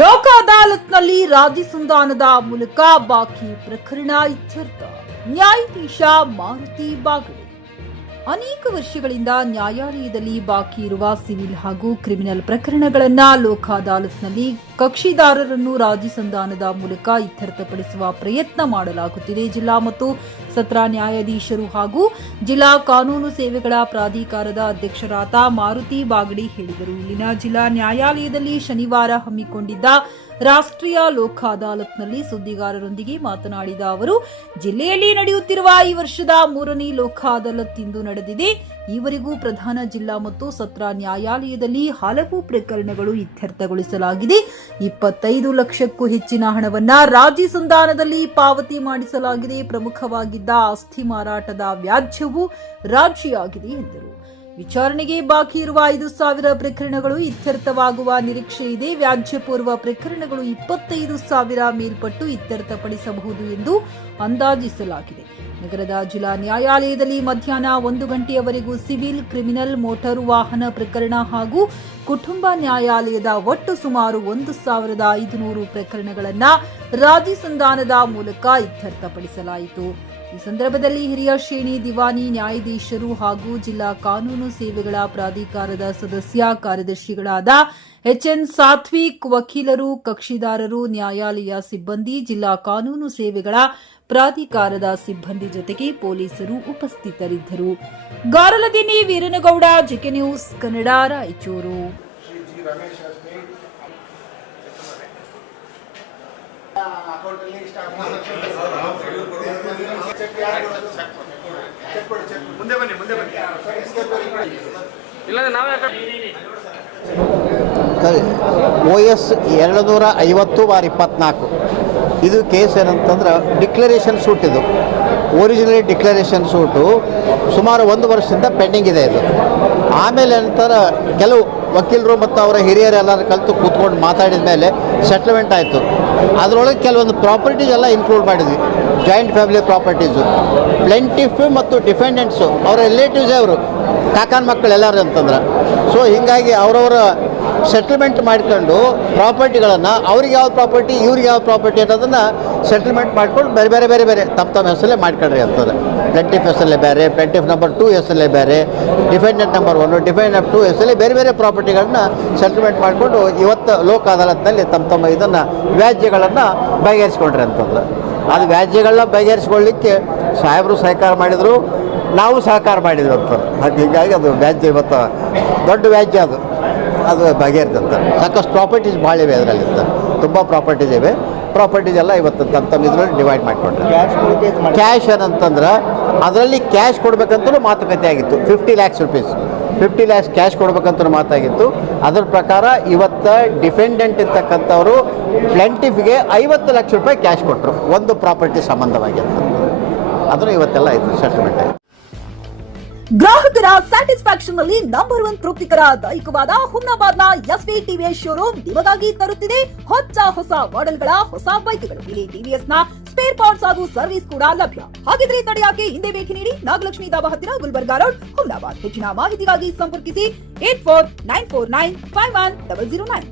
ಲೋಕ ಅದಾಲತ್ನಲ್ಲಿ ರಾಜಿ ಸಂಧಾನದ ಮೂಲಕ ಬಾಕಿ ಪ್ರಕರಣ ಇತ್ಯರ್ಥ. ನ್ಯಾಯಾಧೀಶ ಮಾರುತಿ ಬಾಗಡೆ ಅನೇಕ ವರ್ಷಗಳಿಂದ ನ್ಯಾಯಾಲಯದಲ್ಲಿ ಬಾಕಿ ಇರುವ ಸಿವಿಲ್ ಹಾಗೂ ಕ್ರಿಮಿನಲ್ ಪ್ರಕರಣಗಳನ್ನು ಲೋಕ ಅದಾಲತ್ನಲ್ಲಿ ಕಕ್ಷಿದಾರರನ್ನು ರಾಜಿ ಸಂಧಾನದ ಮೂಲಕ ಇತ್ಯರ್ಥಪಡಿಸುವ ಪ್ರಯತ್ನ ಮಾಡಲಾಗುತ್ತಿದೆ. ಜಿಲ್ಲಾ ಮತ್ತು ಸತ್ರ ನ್ಯಾಯಾಧೀಶರು ಹಾಗೂ ಜಿಲ್ಲಾ ಕಾನೂನು ಸೇವೆಗಳ ಪ್ರಾಧಿಕಾರದ ಅಧ್ಯಕ್ಷರಾದ ಮಾರುತಿ ಬಾಗಡಿ ಹೇಳಿದರು. ಇಲ್ಲಿನ ಜಿಲ್ಲಾ ನ್ಯಾಯಾಲಯದಲ್ಲಿ ಶನಿವಾರ ಹಮ್ಮಿಕೊಂಡಿದ್ದ ರಾಷ್ಟ್ರೀಯ ಲೋಕ ಅದಾಲತ್ನಲ್ಲಿ ಸುದ್ದಿಗಾರರೊಂದಿಗೆ ಮಾತನಾಡಿದ ಅವರು, ಜಿಲ್ಲೆಯಲ್ಲಿ ನಡೆಯುತ್ತಿರುವ ಈ ವರ್ಷದ 3ನೇ ಲೋಕ ಅದಾಲತ್ ಇಂದು ನಡೆದಿದೆ. ಈವರೆಗೂ ಪ್ರಧಾನ ಜಿಲ್ಲಾ ಮತ್ತು ಸತ್ರ ನ್ಯಾಯಾಲಯದಲ್ಲಿ ಹಲವು ಪ್ರಕರಣಗಳು ಇತ್ಯರ್ಥಗೊಳಿಸಲಾಗಿದೆ. 25 ಲಕ್ಷಕ್ಕೂ ಹೆಚ್ಚಿನ ಹಣವನ್ನ ರಾಜಿ ಸಂಧಾನದಲ್ಲಿ ಪಾವತಿ ಮಾಡಿಸಲಾಗಿದೆ. ಪ್ರಮುಖವಾಗಿದ್ದ ಆಸ್ತಿ ಮಾರಾಟದ ವ್ಯಾಜ್ಯವು ರಾಜಿಯಾಗಿದೆ ಎಂದರು. ವಿಚಾರಣೆಗೆ ಬಾಕಿ ಇರುವ 5,000 ಪ್ರಕರಣಗಳು ಇತ್ಯರ್ಥವಾಗುವ ನಿರೀಕ್ಷೆ ಇದೆ. ವ್ಯಾಜ್ಯ ಪೂರ್ವ ಪ್ರಕರಣಗಳು 25,000 ಮೇಲ್ಪಟ್ಟು ಇತ್ಯರ್ಥಪಡಿಸಬಹುದು ಎಂದು ಅಂದಾಜಿಸಲಾಗಿದೆ. ನಗರದ ಜಿಲ್ಲಾ ನ್ಯಾಯಾಲಯದಲ್ಲಿ ಮಧ್ಯಾಹ್ನ 1 ಗಂಟೆಯವರೆಗೂ ಸಿವಿಲ್, ಕ್ರಿಮಿನಲ್, ಮೋಟಾರು ವಾಹನ ಪ್ರಕರಣ ಹಾಗೂ ಕುಟುಂಬ ನ್ಯಾಯಾಲಯದ ಒಟ್ಟು ಸುಮಾರು 1,500 ಪ್ರಕರಣಗಳನ್ನು ರಾಜಿ ಸಂಧಾನದ ಮೂಲಕ ಇತ್ಯರ್ಥಪಡಿಸಲಾಯಿತು. ಈ ಸಂದರ್ಭದಲ್ಲಿ ಹಿರಿಯ ಶ್ರೇಣಿ ದಿವಾನಿ ನ್ಯಾಯಾಧೀಶರು ಹಾಗೂ ಜಿಲ್ಲಾ ಕಾನೂನು ಸೇವೆಗಳ ಪ್ರಾಧಿಕಾರದ ಸದಸ್ಯ ಕಾರ್ಯದರ್ಶಿಗಳಾದ ಎಚ್ಎನ್ ಸಾತ್ವಿಕ್, ವಕೀಲರು, ಕಕ್ಷಿದಾರರು, ನ್ಯಾಯಾಲಯ ಸಿಬ್ಬಂದಿ, ಜಿಲ್ಲಾ ಕಾನೂನು ಸೇವೆಗಳ ಪ್ರಾಧಿಕಾರದ ಸಿಬ್ಬಂದಿ ಜೊತೆಗೆ ಪೊಲೀಸರು ಉಪಸ್ಥಿತರಿದ್ದರು. ಗಾರಲದಿನ್ನಿ ವೀರನಗೌಡ, ಜಿಕೆ ನ್ಯೂಸ್ ಕನ್ನಡ, ರಾಯಚೂರು. ಮುಂದೆ ಬನ್ನಿ ಇಲ್ಲಾಂದ್ರೆ ನಾವೇ OS 250/24 ಇದು ಕೇಸ್ ಏನಂತಂದ್ರೆ ಡಿಕ್ಲರೇಷನ್ ಸೂಟ್. ಇದು ಒರಿಜಿನಲಿ ಡಿಕ್ಲರೇಷನ್ ಸೂಟು ಸುಮಾರು 1 ವರ್ಷದಿಂದ ಪೆಂಡಿಂಗ್ ಇದೆ. ಇದು ಆಮೇಲೆ ನಂತರ ಕೆಲವು ವಕೀಲರು ಮತ್ತು ಅವರ ಹಿರಿಯರೆಲ್ಲರೂ ಕಲಿತು ಕೂತ್ಕೊಂಡು ಮಾತಾಡಿದ ಮೇಲೆ ಸೆಟ್ಲ್ಮೆಂಟ್ ಆಯಿತು. ಅದರೊಳಗೆ ಕೆಲವೊಂದು ಪ್ರಾಪರ್ಟೀಸ್ ಎಲ್ಲ ಇನ್ಕ್ಲೂಡ್ ಮಾಡಿದ್ವಿ. ಜಾಯಿಂಟ್ ಫ್ಯಾಮಿಲಿ ಪ್ರಾಪರ್ಟೀಸು, ಪ್ಲೆಂಟಿಫ್ ಮತ್ತು ಡಿಫೆಂಡೆಂಟ್ಸು ಅವರ ರಿಲೇಟಿವ್ಸೇ ಅವರು ಕಾಕನ ಮಕ್ಕಳು ಎಲ್ಲರೂ ಅಂತಂದ್ರೆ. ಸೊ ಹೀಗಾಗಿ ಅವರವರ ಸೆಟ್ಲ್ಮೆಂಟ್ ಮಾಡ್ಕೊಂಡು ಪ್ರಾಪರ್ಟಿಗಳನ್ನು ಅವ್ರಿಗೆ ಯಾವ ಪ್ರಾಪರ್ಟಿ, ಇವ್ರಿಗೆ ಯಾವ ಪ್ರಾಪರ್ಟಿ ಅನ್ನೋದನ್ನು ಸೆಟ್ಲ್ಮೆಂಟ್ ಮಾಡ್ಕೊಂಡು ಬೇರೆ ತಮ್ಮ ಹೆಸರಲ್ಲೇ ಮಾಡ್ಕೊಂಡ್ರಿ ಅಂತಂದ್ರೆ. ಪ್ಲೆಂಟಿಫ್ ಹೆಸರಲ್ಲೇ ಬೇರೆ, ಪ್ಲೆಂಟಿಫ್ ನಂಬರ್ 2 ಹೆಸರಲ್ಲೇ ಬೇರೆ, ಡಿಫೆಂಡೆಂಟ್ ನಂಬರ್ 1, ಡಿಫೆಂಡೆಂಟ್ 2 ಹೆಸರಲ್ಲೇ ಬೇರೆ ಪ್ರಾಪರ್ಟಿಗಳನ್ನ ಸೆಟ್ಲ್ಮೆಂಟ್ ಮಾಡಿಕೊಂಡು ಇವತ್ತು ಲೋಕ ಅದಾಲತ್ನಲ್ಲಿ ತಮ್ಮ ಇದನ್ನು ವ್ಯಾಜ್ಯಗಳನ್ನು ಬಗೆಹರಿಸ್ಕೊಂಡ್ರಿ ಅಂತಂದ್ರೆ. ಅದು ವ್ಯಾಜ್ಯಗಳನ್ನ ಬಗೆಹರಿಸ್ಕೊಳ್ಳಿಕ್ಕೆ ಸಾಹೇಬರು ಸಹಕಾರ ಮಾಡಿದರು, ನಾವು ಸಹಕಾರ ಮಾಡಿದ್ರು ಅಂತ. ಹೀಗಾಗಿ ಅದು ವ್ಯಾಜ್ಯ ಇವತ್ತು ದೊಡ್ಡ ವ್ಯಾಜ್ಯ ಅದು ಬಗೆಹರಿದಂತ. ಸಾಕಷ್ಟು ಪ್ರಾಪರ್ಟೀಸ್ ಭಾಳ ಇವೆ ಅದರಲ್ಲಿ, ತುಂಬ ಪ್ರಾಪರ್ಟೀಸ್ ಇವೆ. ಪ್ರಾಪರ್ಟೀಸ್ ಎಲ್ಲ ಇವತ್ತು ತಮ್ಮ ಇದರಲ್ಲಿ ಡಿವೈಡ್ ಮಾಡಿಕೊಂಡ್ರೆ. ಕ್ಯಾಶ್ ಏನಂತಂದ್ರೆ ಅದರಲ್ಲಿ ಕ್ಯಾಶ್ ಕೊಡಬೇಕಂತಲೂ ಮಾತುಕತೆ ಆಗಿತ್ತು. 50 lakhs rupees, 50 lakhs ಕ್ಯಾಶ್ ಕೊಡಬೇಕಂತ ಮಾತಾಗಿತ್ತು. ಅದರ ಪ್ರಕಾರ ಇವತ್ತು ಡಿಫೆಂಡೆಂಟ್ ಇರ್ತಕ್ಕಂಥವರು ಪ್ಲೆಂಟಿಫ್ಗೆ 50 ಲಕ್ಷ ರೂಪಾಯಿ ಕ್ಯಾಶ್ ಕೊಟ್ಟರು ಒಂದು ಪ್ರಾಪರ್ಟಿ ಸಂಬಂಧವಾಗಿ ಅಂತ. ಅದನ್ನು ಇವತ್ತೆಲ್ಲ ಆಯಿತು, ಸೆಟಲ್ಮೆಂಟ್ ಆಯಿತು. ಗ್ರಾಹಕರ ಸ್ಯಾಟಿಸ್ಫ್ಯಾಕ್ಷನ್ ನಲ್ಲಿ ನಂಬರ್ 1 ತೃಪ್ತಿಕರ ದೈಹಿಕವಾದ ಹುಮ್ನಾಬಾದ್ನ ಎಸ್ವಿ ಟಿವಿಎಸ್ ಶೋರೂಮ್ ನಿಮಗಾಗಿ ತರುತ್ತಿದೆ ಹೊಸ ಮಾಡೆಲ್ಗಳ ಹೊಸ ಬೈಕ್ಗಳು. ಇಲ್ಲಿ ಟಿವಿಎಸ್ ನ ಸ್ಪೇರ್ ಪಾರ್ಟ್ಸ್ ಹಾಗೂ ಸರ್ವಿಸ್ ಕೂಡ ಲಭ್ಯ. ಹಾಗಿದ್ರೆ ತಡೆಯಾಕೆ ಹಿಂದೆ ಭೇಟಿ ನೀಡಿ. ನಾಗಲಕ್ಷ್ಮಿ ಧಾಬಾ ಹತ್ತಿರ, ಗುಲ್ಬರ್ಗಾ ರೋಡ್, ಹುಮ್ನಾಬಾದ್. ಹೆಚ್ಚಿನ ಮಾಹಿತಿಗಾಗಿ ಸಂಪರ್ಕಿಸಿ 8494951009.